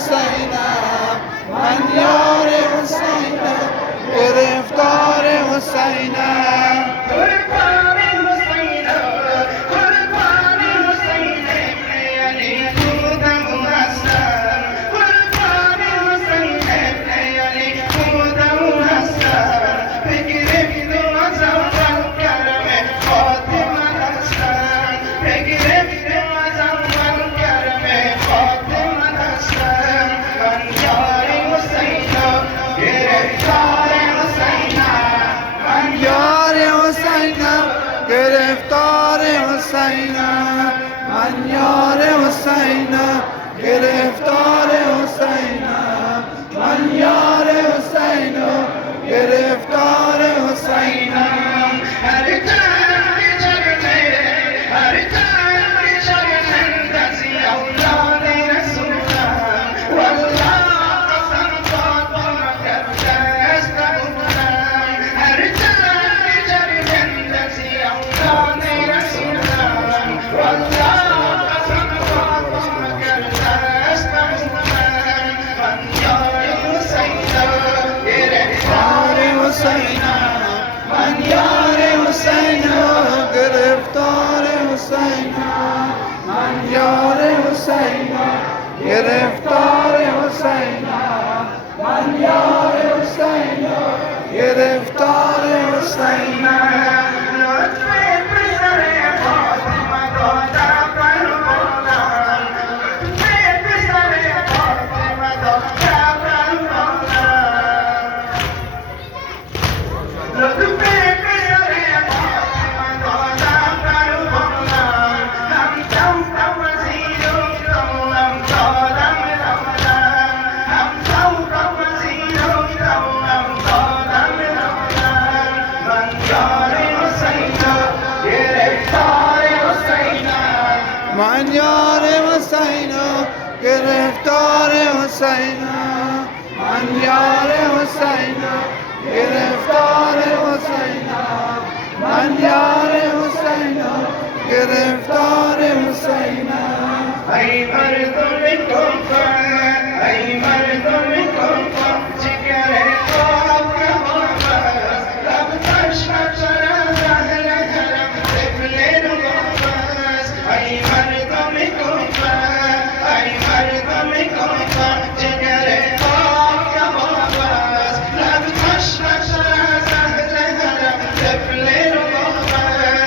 حسینم من یار حسینم گرفتار حسینم قربان حسینم قربان حسین ابن علی خودم هستم قربان حسین ابن علی خودم هستم بگرفت و از اول کرم فاطمه هستم بگرفت و از اول کرم فاطمه هستم من یار حسینم گرفتار حسینم من یار حسینم گرفتار حسینم من یار حسینم گرفتار حسینم من یار حسینم گرفتار حسینم هر تن چرته هر تن چرته دستی اولاد رسولم والله قسم فاطمه کرده است نبودم هر تن چرته دستی اولاد رسولم والله قسم فاطمه کرده است نبودم من یار حسینم گرفتار حسینم من یار حسینم گرفتار حسینم من یار حسینم گرفتار حسینم من یار حسینم گرفتار حسینم لطف پسر فاطمه دادم پروانم لطف پسر فاطمه دادم پروانم لطف پسر فاطمه دادم پروانم هم توقع وزیرم دولم دادم رفتم هم توقع وزیرم دولم دادم رفتم من یار حسینم گرفتار حسینم من یار حسینم گرفتار حسینم من یار حسینم گرفتار حسینم من یار حسینم گرفتار حسینم ای مردم کوفه ای مردم کوفه جگر خواب کباب است لب تشنه تر از اهل حرم طفل رباب است ای مردم کوفه ای مردم کوفه جگر خواب کباب است لب تشنه تر از اهل حرم طفل رباب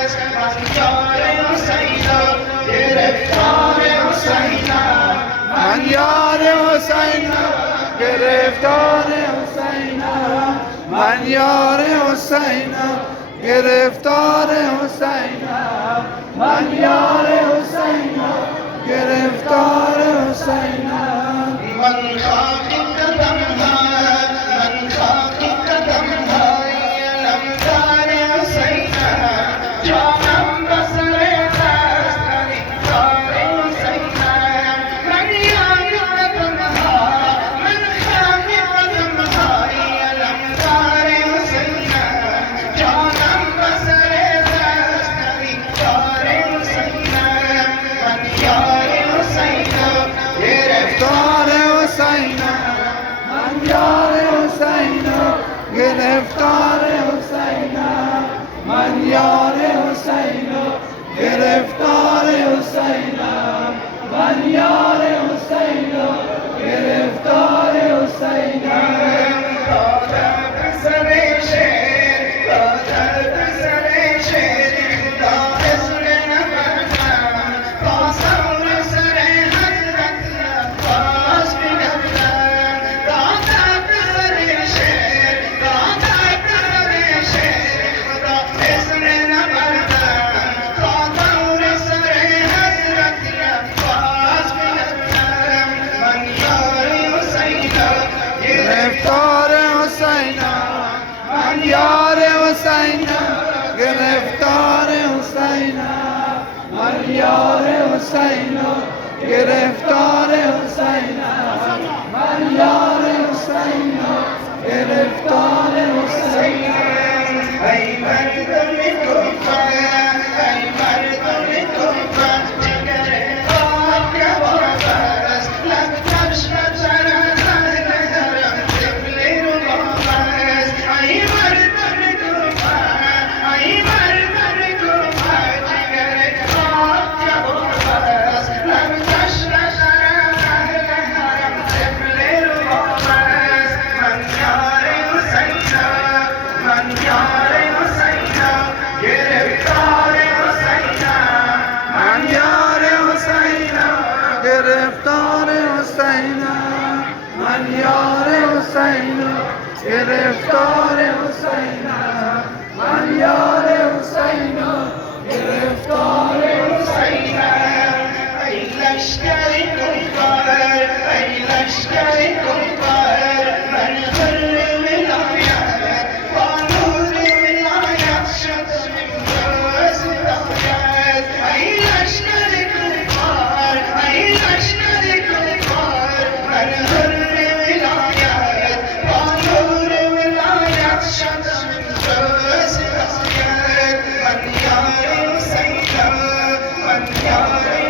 است من یار حسینم گرفتار حسینم من یار حسینم گرفتار حسینم من یار حسینم گرفتار حسینم من یار حسینم گرفتار حسینم من خاکی قدم من خاکی قدم علمدار حسینم جانم بسر دست خریدار حسینم من یاری قدم من خاکی قدم علمدار حسینم جانم بسر دست خریدار حسینم من یاری حسینم گرفتار حسینم من یار حسینم گرفتار حسینم من یار حسینم گرفتار حسینم من یار حسینم گرفتار حسینم دادر پسر شیر دادر پسر شیر خدا اسم نبردم تا سور سر حضرت عباس بگردم دادر پسر شیر دادر پسر شیر خدا اسم نبردم تا سور سر حضرت عباس بگردم من یار حسینم گرفتار حسینم من یار حسینم گرفتار حسینم من یار حسینم گرفتار حسینم من یار حسینم گرفتار حسینم ای مردم کوفه ای مردم کوفه جگر آب کباب است لب تشنه حسین گرفتار حسین من یار حسین گرفتار حسین ای لشکر کفار ای لشکر کفار من غر ولایت با نور ولایت شد امروز هدایت ای لشکر کفار ای لشکر کفار من غر ولایت با نور ولایت شد امروز هدایت من یار حسینم من یار